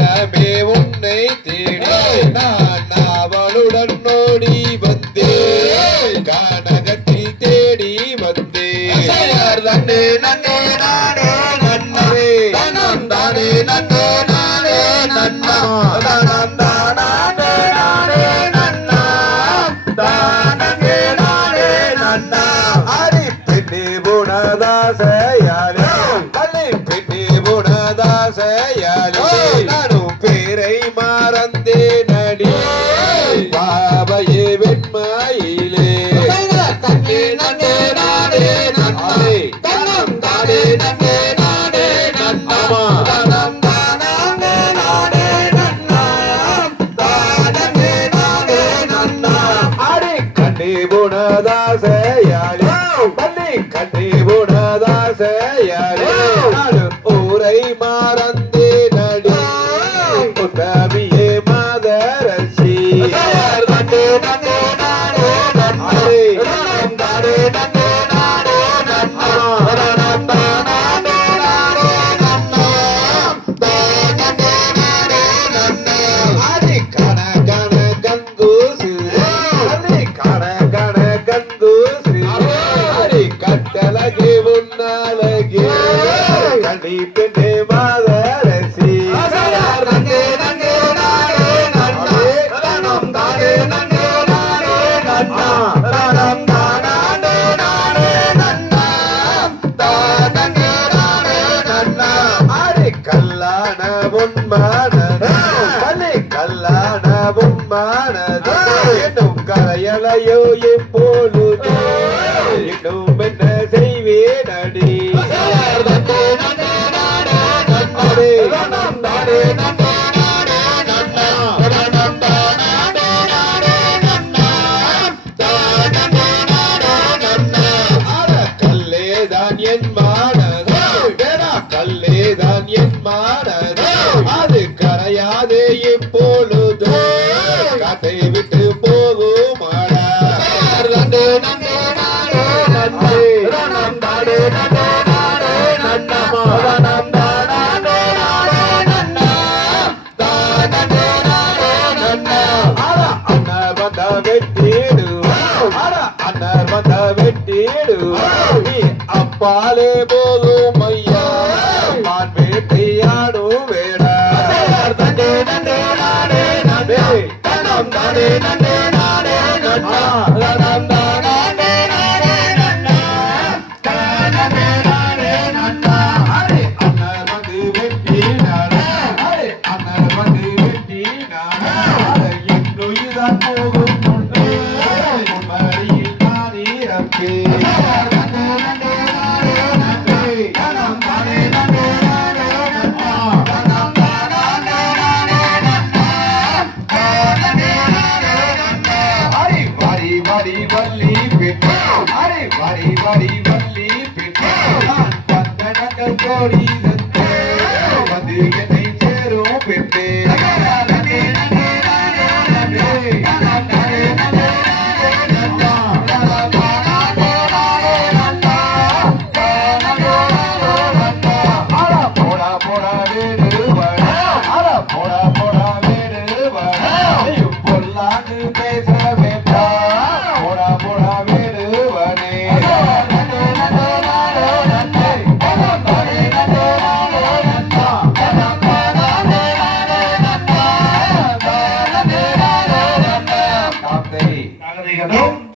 மனமே உன்னை தேடி நான் அவளுடன் ஓடி வந்தேன் கனகத்தில் தேடி வந்தேன் நன்னே நன்னே நானே நன்னவே தனம் தானே நன்னே நானே நன்னா தனம் தானே நானே நன்னா தானே நானே நன்னா அரி பெண்ணே புனதாசையாலே அலி பெண்ணே புனதாசையாலே நானும் பேரை மறந்தே நடி பாவையே வெண்மையிலே தன்னே நன்னே நானே நன்னே தனம் தானே நன்னே நானே நன்னா தனம் தானே நானே நன்னா தானே நானே நன்னா அடி கண்ணே புனதாசையாலே பள்ளி கண்ணே புனதாசையாலே நானும் ஊரை மறந்தே நடி உத்தமியே மாதரசி நன்னே நன்னே நானே நன்னே தனம் தானே நன்னே நானே நன்னா தனம் தானே நானே நன்னா தானே நானே நன்னா அடி கன கன கங்கூசு அடி கன கன கங்கூசு அடி கட்டழகே உன்னழகே கண்டி பெண்ணே மாதரசி நன்னே நன்னே நானே நன்னே தனம் தானே நன்னே நானே நன்னா தனம் தானே நானே நன்னா தானே நானே நன்னா அடி கல்லான உன்மானது பள்ளி கல்லான உன்மானது என்னும் கரையலையோ எப்பொழுது இன்னும் என்ன செய்வேன் அடி நன்னே நன்னே நானே நன்னே தனம் தானே நன்னே நானே நன்னா தனம் தானே நானே நன்னா தானே நானே நன்னா அட கல்லேதான் என் மானது வேடா கல்லேதான் என் மானது அது கரையாதே இப்பொழுது காட்டை விட்டு போகுமாடா நன்னே நன்னே நானே நன்னே தனம் தானே நன்னே நானே நன்னா தனம் தானே நானே நன்னா தானே நானே நன்னா அட அண்ணர் வந்த வெட்டிடுவான் அட அண்ணர் வந்த வெட்டிடுவான் நீ அப்பாலே போதும் ஐயா மான் வேட்டையாடும் வேடா நன்னே நன்னே நானே நன்னே தனம் தானே நன்னே நானே நன்னா தனம் தானே நானே நன்னா தானே நானே நன்னா அடே அண்ணர் வந்து வெட்டினாரே அடே அண்ணர் வந்து வெட்டினாரே அடே என் உயிர்தான் போகும் முன்னே உன்மடியில் நான் இறப்பேன் நன்னே நன்னே நானே நன்னே தனம் தானே நன்னே நானே நன்னா தனம் தானே நானே நன்னா தானே நானே நன்னா அரி வாரி வாரி வள்ளி பெண்ணே அரி வாரி வாரி வள்ளி பெண்ணே நான் பந்தனங்கள் கோடி தந்தே வந்து என்னை சேரும் பெண்ணே நன்னே நன்னே நானே நன்னே தனம் தானே நன்னே நானே நன்னா தனம் தானே நானே நன்னா தானே நானே நன்னா அட போடா போடா வேடுவடா அட போடா போடா வேடுவடா நீ பொல்லாது பேச